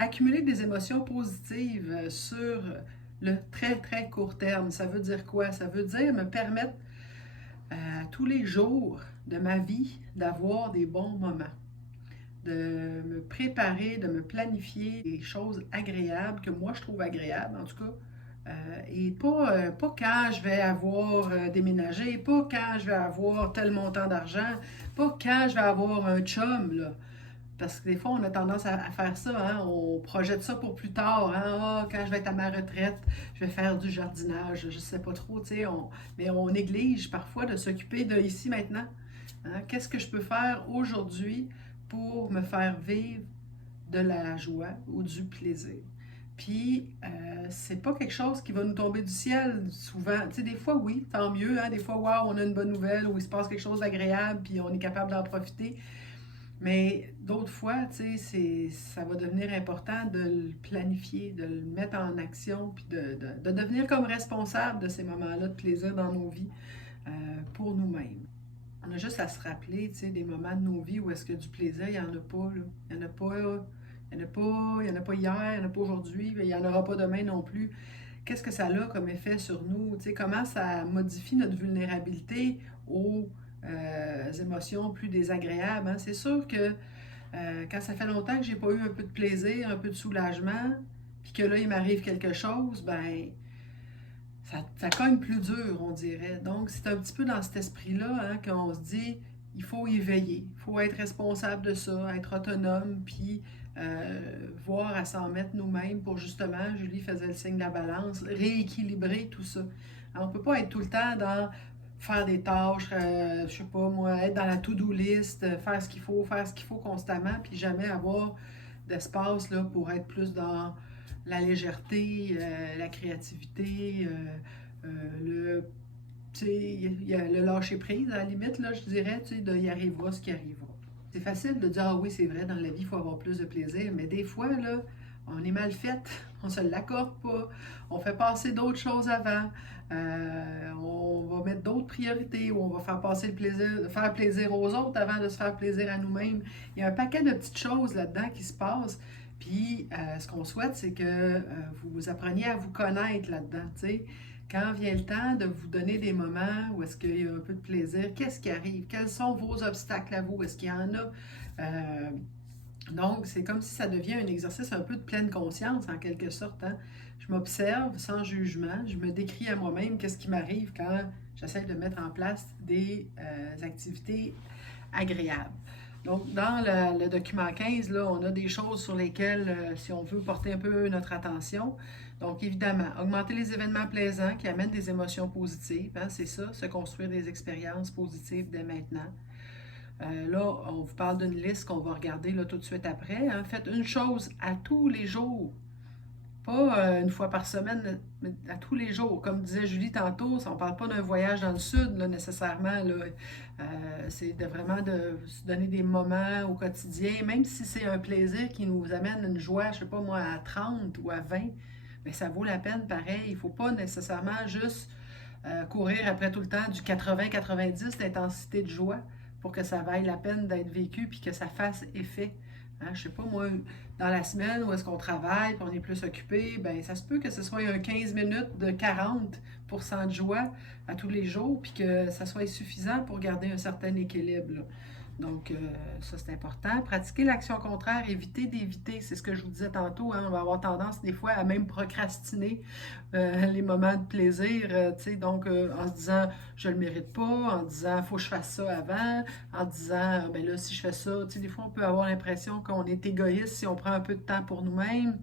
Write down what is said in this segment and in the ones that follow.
accumuler des émotions positives sur le très, très court terme. Ça veut dire quoi? Ça veut dire me permettre tous les jours de ma vie d'avoir des bons moments, de me préparer, de me planifier des choses agréables, que moi je trouve agréables en tout cas. Et pas quand je vais avoir déménagé, pas quand je vais avoir tel montant d'argent, pas quand je vais avoir un chum, là. Parce que des fois, on a tendance à faire ça, hein? On projette ça pour plus tard. Hein? Ah, quand je vais être à ma retraite, je vais faire du jardinage, je sais pas trop, tu sais. Mais on néglige parfois de s'occuper de ici maintenant. Hein? Qu'est-ce que je peux faire aujourd'hui pour me faire vivre de la joie ou du plaisir? Puis, c'est pas quelque chose qui va nous tomber du ciel souvent. Tu sais, des fois, oui, tant mieux. Hein? Des fois, waouh, on a une bonne nouvelle ou il se passe quelque chose d'agréable, puis on est capable d'en profiter. Mais d'autres fois, tu sais, ça va devenir important de le planifier, de le mettre en action, puis de devenir comme responsable de ces moments-là de plaisir dans nos vies pour nous-mêmes. On a juste à se rappeler, tu sais, des moments de nos vies où est-ce que du plaisir, il n'y en a pas, là. Il n'y en a pas, il n'y en a pas, il n'y en a pas hier, il n'y en a pas aujourd'hui, il n'y en aura pas demain non plus. Qu'est-ce que ça a comme effet sur nous? Tu sais, comment ça modifie notre vulnérabilité aux émotions plus désagréables. Hein? C'est sûr que quand ça fait longtemps que j'ai pas eu un peu de plaisir, un peu de soulagement, puis que là, il m'arrive quelque chose, ben ça cogne plus dur, on dirait. Donc, c'est un petit peu dans cet esprit-là hein, qu'on se dit, il faut y veiller, il faut être responsable de ça, être autonome, puis voir à s'en mettre nous-mêmes pour justement, Julie faisait le signe de la balance, rééquilibrer tout ça. Alors, on ne peut pas être tout le temps dans faire des tâches, je sais pas moi, être dans la to-do list, faire ce qu'il faut constamment, puis jamais avoir d'espace là, pour être plus dans la légèreté, la créativité, le, il y a le lâcher prise à la limite, là, je dirais, tu sais, de y arrivera ce qui arrivera. C'est facile de dire, ah oui, c'est vrai, dans la vie, il faut avoir plus de plaisir, mais des fois, là, on est mal fait, on se l'accorde pas, on fait passer d'autres choses avant, on va mettre d'autres priorités, ou on va faire passer le plaisir, faire plaisir aux autres avant de se faire plaisir à nous-mêmes. Il y a un paquet de petites choses là-dedans qui se passent, puis ce qu'on souhaite, c'est que vous appreniez à vous connaître là-dedans, tu sais. Quand vient le temps de vous donner des moments où est-ce qu'il y a un peu de plaisir, qu'est-ce qui arrive? Quels sont vos obstacles à vous? Est-ce qu'il y en a? Euh, donc, c'est comme si ça devient un exercice un peu de pleine conscience, en quelque sorte. Hein? Je m'observe sans jugement, je me décris à moi-même qu'est-ce qui m'arrive quand j'essaie de mettre en place des activités agréables. Donc, dans le document 15, là, on a des choses sur lesquelles, si on veut porter un peu notre attention. Donc, évidemment, augmenter les événements plaisants qui amènent des émotions positives, hein, c'est ça, se construire des expériences positives dès maintenant. Là, on vous parle d'une liste qu'on va regarder là, tout de suite après. Hein. Faites une chose à tous les jours. Pas une fois par semaine, mais à tous les jours. Comme disait Julie tantôt, on ne parle pas d'un voyage dans le sud là, nécessairement. Là. C'est vraiment de se donner des moments au quotidien, même si c'est un plaisir qui nous amène une joie, je ne sais pas moi, à 30 ou à 20, mais ça vaut la peine pareil. Il ne faut pas nécessairement juste courir après tout le temps du 80-90 d'intensité de joie pour que ça vaille la peine d'être vécu puis que ça fasse effet. Hein, je sais pas, moi, dans la semaine où est-ce qu'on travaille puis on est plus occupé, ben ça se peut que ce soit un 15 minutes de 40% de joie à tous les jours puis que ça soit suffisant pour garder un certain équilibre. Là. Donc, ça, c'est important. Pratiquer l'action contraire, éviter d'éviter, c'est ce que je vous disais tantôt. Hein, on va avoir tendance des fois à même procrastiner les moments de plaisir, donc en se disant je le mérite pas, en disant faut que je fasse ça avant, en disant ben là si je fais ça, des fois on peut avoir l'impression qu'on est égoïste si on prend un peu de temps pour nous-mêmes,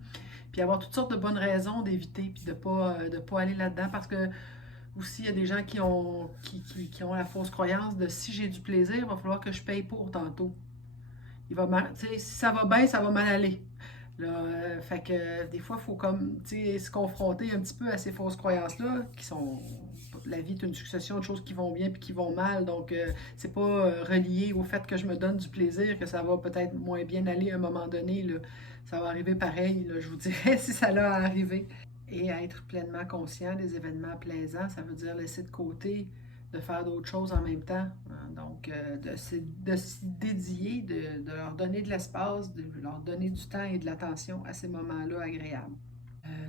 puis avoir toutes sortes de bonnes raisons d'éviter puis de pas aller là-dedans parce que aussi, il y a des gens qui ont la fausse croyance de si j'ai du plaisir, il va falloir que je paye pour tantôt. Si ça va bien, ça va mal aller. Là, fait que des fois, il faut comme se confronter un petit peu à ces fausses croyances-là, qui sont. La vie est une succession de choses qui vont bien puis qui vont mal. Donc, c'est pas relié au fait que je me donne du plaisir, que ça va peut-être moins bien aller à un moment donné. Là. Ça va arriver pareil, là, je vous dirais, si ça l'a arrivé. Et être pleinement conscient des événements plaisants, ça veut dire laisser de côté de faire d'autres choses en même temps. Donc, de s'y dédier, de leur donner de l'espace, de leur donner du temps et de l'attention à ces moments-là agréables.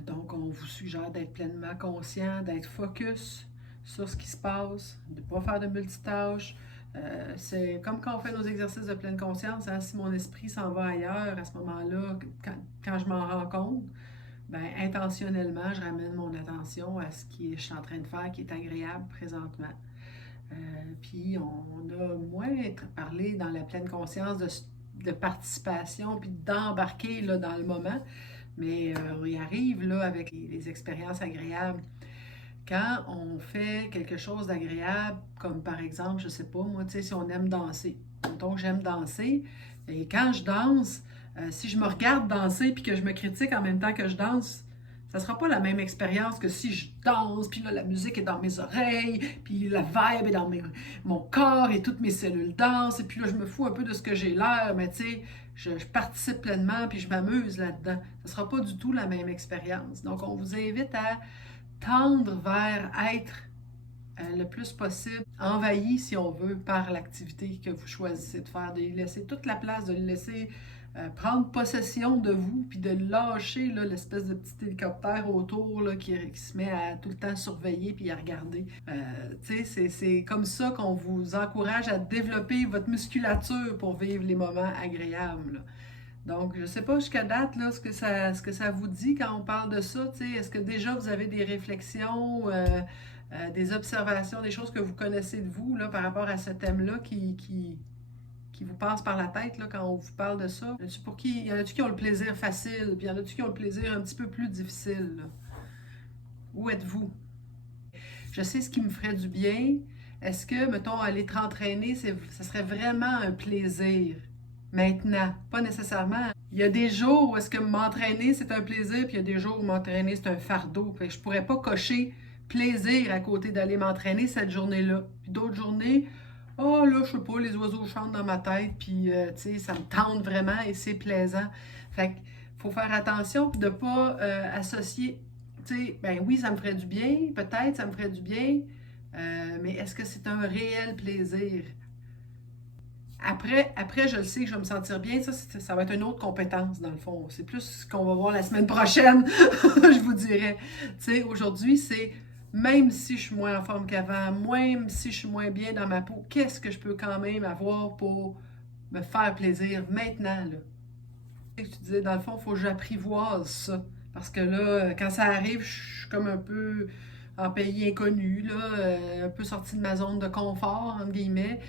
Donc, on vous suggère d'être pleinement conscient, d'être focus sur ce qui se passe, de ne pas faire de multitâches. C'est comme quand on fait nos exercices de pleine conscience, hein, si mon esprit s'en va ailleurs, à ce moment-là, quand je m'en rends compte, ben, intentionnellement, je ramène mon attention à ce que je suis en train de faire qui est agréable présentement. Puis on a moins parlé dans la pleine conscience de participation, puis d'embarquer là, dans le moment, mais on y arrive là, avec les expériences agréables. Quand on fait quelque chose d'agréable, comme par exemple, je sais pas, moi, tu sais, si on aime danser, mettons que j'aime danser, et quand je danse, si je me regarde danser puis que je me critique en même temps que je danse, ça ne sera pas la même expérience que si je danse, puis là, la musique est dans mes oreilles, puis la vibe est dans mon corps et toutes mes cellules dansent, et puis là, je me fous un peu de ce que j'ai l'air, mais tu sais, je participe pleinement, puis je m'amuse là-dedans. Ce ne sera pas du tout la même expérience. Donc, on vous invite à tendre vers être le plus possible envahi, si on veut, par l'activité que vous choisissez de faire, de lui laisser toute la place, de lui laisser prendre possession de vous, puis de lâcher là, l'espèce de petit hélicoptère autour là, qui se met à tout le temps surveiller puis à regarder. C'est comme ça qu'on vous encourage à développer votre musculature pour vivre les moments agréables. Là. Donc, je ne sais pas jusqu'à date là, ce que ça vous dit quand on parle de ça. Est-ce que déjà vous avez des réflexions, des observations, des choses que vous connaissez de vous là, par rapport à ce thème-là qui vous passe par la tête là, quand on vous parle de ça? Il y en a-tu qui ont le plaisir facile, puis il y en a-tu qui ont le plaisir un petit peu plus difficile? Là? Où êtes-vous? Je sais ce qui me ferait du bien. Est-ce que, mettons, aller te rentraîner, ça serait vraiment un plaisir? Maintenant, pas nécessairement. Il y a des jours où est-ce que m'entraîner, c'est un plaisir, puis il y a des jours où m'entraîner, c'est un fardeau. Fait que je pourrais pas cocher plaisir à côté d'aller m'entraîner cette journée-là. Puis d'autres journées, oh là, je sais pas, les oiseaux chantent dans ma tête, puis tu sais, ça me tente vraiment et c'est plaisant. Fait que faut faire attention puis de pas associer, tu sais, ben oui, ça me ferait du bien, peut-être ça me ferait du bien, mais est-ce que c'est un réel plaisir? Après, je le sais que je vais me sentir bien. Ça va être une autre compétence, dans le fond. C'est plus ce qu'on va voir la semaine prochaine, je vous dirais. Tu sais, aujourd'hui, c'est même si je suis moins en forme qu'avant, même si je suis moins bien dans ma peau, qu'est-ce que je peux quand même avoir pour me faire plaisir maintenant, là? Tu disais, dans le fond, il faut que j'apprivoise ça. Parce que là, quand ça arrive, je suis comme un peu en pays inconnu, là, un peu sorti de ma zone de confort, entre guillemets.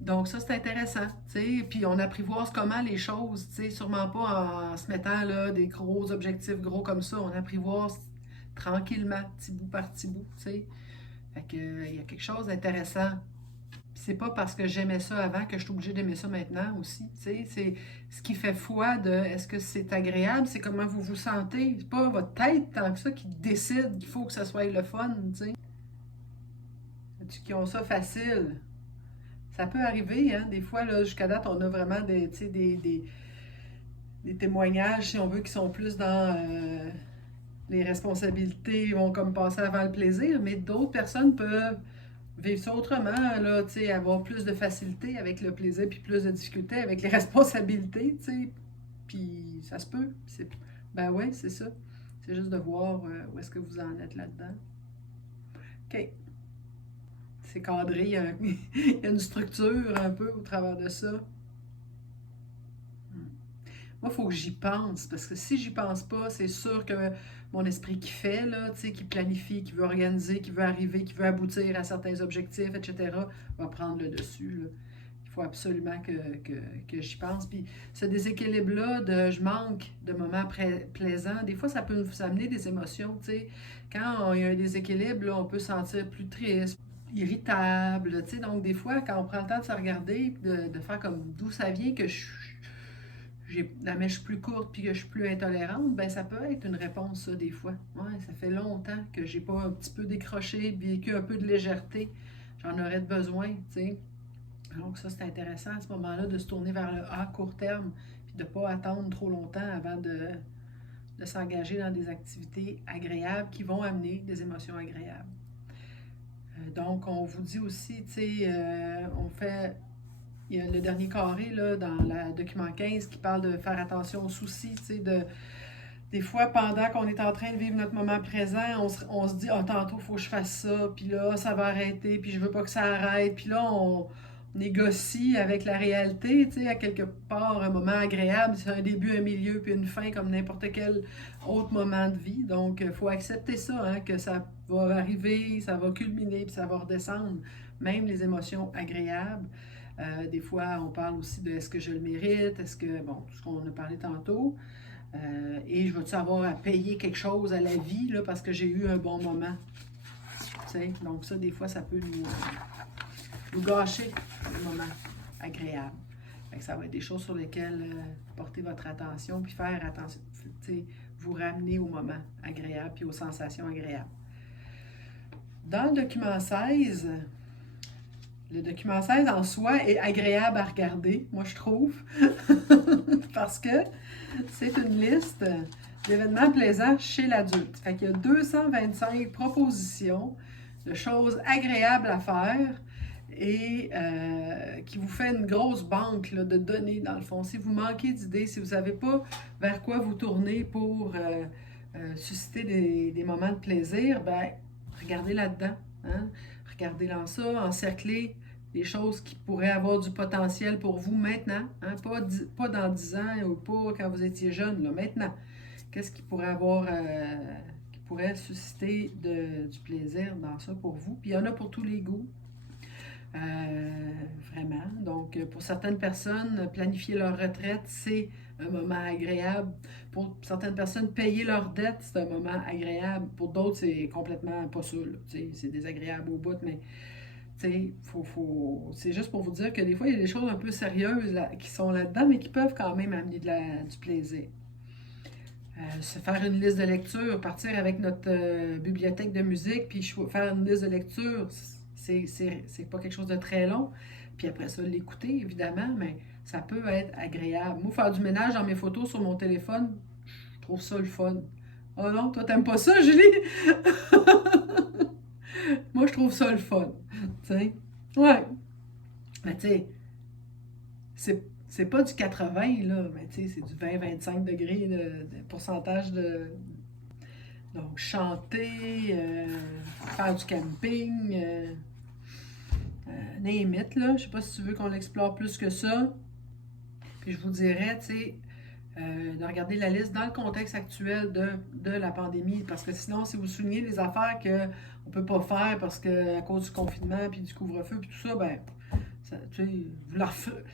Donc ça, c'est intéressant, tu sais. Puis on apprivoise comment les choses, tu sais, sûrement pas en se mettant là, des gros objectifs gros comme ça. On apprivoise tranquillement, petit bout par petit bout, tu sais. Fait que, il y a quelque chose d'intéressant. Puis c'est pas parce que j'aimais ça avant que je suis obligée d'aimer ça maintenant aussi, tu sais. C'est ce qui fait foi de est-ce que c'est agréable, c'est comment vous vous sentez. C'est pas votre tête tant que ça qui décide qu'il faut que ça soit le fun, tu sais. Qui ont ça facile. Ça peut arriver, hein? Des fois, là, jusqu'à date, on a vraiment des témoignages, si on veut, qui sont plus dans les responsabilités, vont comme passer avant le plaisir, mais d'autres personnes peuvent vivre ça autrement, là, tu sais, avoir plus de facilité avec le plaisir, puis plus de difficulté avec les responsabilités, tu sais. Puis ça se peut. Ben oui, c'est ça. C'est juste de voir où est-ce que vous en êtes là-dedans. OK. C'est cadré, il y a une structure un peu au travers de ça. Moi, il faut que j'y pense, parce que si j'y pense pas, c'est sûr que mon esprit qui fait, là, qui planifie, qui veut organiser, qui veut arriver, qui veut aboutir à certains objectifs, etc., va prendre le dessus. Là. Il faut absolument que j'y pense. Puis ce déséquilibre-là de je manque de moments plaisants, des fois, ça peut nous amener des émotions. T'sais. Quand il y a un déséquilibre, là, on peut se sentir plus triste, irritable. Donc, des fois, quand on prend le temps de se regarder, de faire comme d'où ça vient que j'ai la mèche plus courte puis que je suis plus intolérante, ben ça peut être une réponse, ça, des fois. Ouais, ça fait longtemps que j'ai pas un petit peu décroché, vécu un peu de légèreté. J'en aurais besoin, tu sais. Donc ça, c'est intéressant à ce moment-là de se tourner vers le A court terme puis de ne pas attendre trop longtemps avant de s'engager dans des activités agréables qui vont amener des émotions agréables. Donc, on vous dit aussi, tu sais, on fait, il y a le dernier carré là, dans le document 15 qui parle de faire attention aux soucis, tu sais, des fois, pendant qu'on est en train de vivre notre moment présent, on se dit, ah, tantôt, il faut que je fasse ça, puis là, ça va arrêter, puis je veux pas que ça arrête, puis là, on négocie avec la réalité, tu sais, à quelque part, un moment agréable, c'est un début, un milieu, puis une fin, comme n'importe quel autre moment de vie. Donc, il faut accepter ça, hein, que ça va arriver, ça va culminer, puis ça va redescendre, même les émotions agréables. Des fois, on parle aussi de est-ce que je le mérite, est-ce que, bon, tout ce qu'on a parlé tantôt. Et je veux-tu avoir à payer quelque chose à la vie là, parce que j'ai eu un bon moment. T'sais? Donc ça, des fois, ça peut nous gâcher les moments agréables. Fait que ça va être des choses sur lesquelles porter votre attention, puis faire attention, vous ramener au moment agréable, puis aux sensations agréables. Dans le document 16, le document 16 en soi est agréable à regarder, moi je trouve, parce que c'est une liste d'événements plaisants chez l'adulte. Fait qu'il y a 225 propositions de choses agréables à faire et qui vous fait une grosse banque là, de données dans le fond. Si vous manquez d'idées, si vous ne savez pas vers quoi vous tourner pour susciter des moments de plaisir, ben regardez là-dedans. Hein? Regardez dans ça, encerclez les choses qui pourraient avoir du potentiel pour vous maintenant, hein? Pas dans 10 ans ou pas quand vous étiez jeune, là, maintenant. Qu'est-ce qui pourrait avoir, qui pourrait susciter du plaisir dans ça pour vous? Puis il y en a pour tous les goûts, vraiment. Donc, pour certaines personnes, planifier leur retraite, c'est un moment agréable. Pour certaines personnes, payer leurs dettes, c'est un moment agréable. Pour d'autres, c'est complètement pas ça, là. C'est désagréable au bout, mais c'est juste pour vous dire que des fois, il y a des choses un peu sérieuses là, qui sont là-dedans, mais qui peuvent quand même amener du plaisir. Se faire une liste de lecture, partir avec notre bibliothèque de musique, puis faire une liste de lecture, c'est pas quelque chose de très long. Puis après ça, l'écouter, évidemment, mais ça peut être agréable. Moi, faire du ménage dans mes photos sur mon téléphone, je trouve ça le fun. Oh non, toi, t'aimes pas ça, Julie? Moi, je trouve ça le fun. T'sais? Ouais. Mais tu sais, c'est pas du 80, là, mais tu sais, c'est du 20-25 degrés de pourcentage de. Donc, chanter, faire du camping, name it, là. Je sais pas si tu veux qu'on l'explore plus que ça. Puis je vous dirais, tu sais, de regarder la liste dans le contexte actuel de la pandémie. Parce que sinon, si vous soulignez les affaires qu'on ne peut pas faire parce que à cause du confinement, puis du couvre-feu, puis tout ça, ben, tu sais, vous la referez.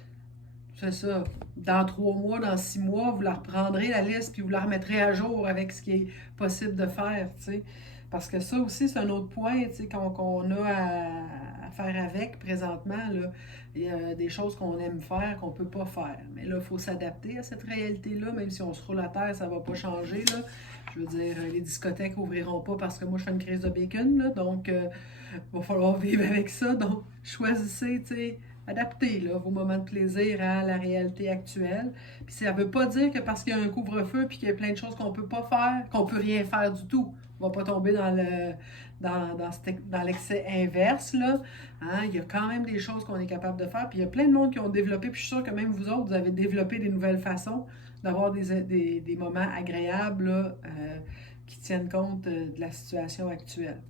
C'est ça. Dans 3 mois, dans 6 mois, vous la reprendrez la liste, puis vous la remettrez à jour avec ce qui est possible de faire, tu sais. Parce que ça aussi, c'est un autre point, tu sais, qu'on a à faire avec présentement, là. Il y a des choses qu'on aime faire, qu'on ne peut pas faire. Mais là, il faut s'adapter à cette réalité-là, même si on se roule à terre, ça ne va pas changer, là. Je veux dire, les discothèques n'ouvriront pas parce que moi, je fais une crise de bacon, là. Donc, il va falloir vivre avec ça. Donc, choisissez, tu sais, adaptez là, vos moments de plaisir à la réalité actuelle. Puis ça ne veut pas dire que parce qu'il y a un couvre-feu puis qu'il y a plein de choses qu'on ne peut pas faire, qu'on ne peut rien faire du tout. On ne va pas tomber dans l'excès inverse. Là. Hein? Il y a quand même des choses qu'on est capable de faire. Puis il y a plein de monde qui ont développé, puis je suis sûre que même vous autres, vous avez développé des nouvelles façons d'avoir des moments agréables là, qui tiennent compte de la situation actuelle.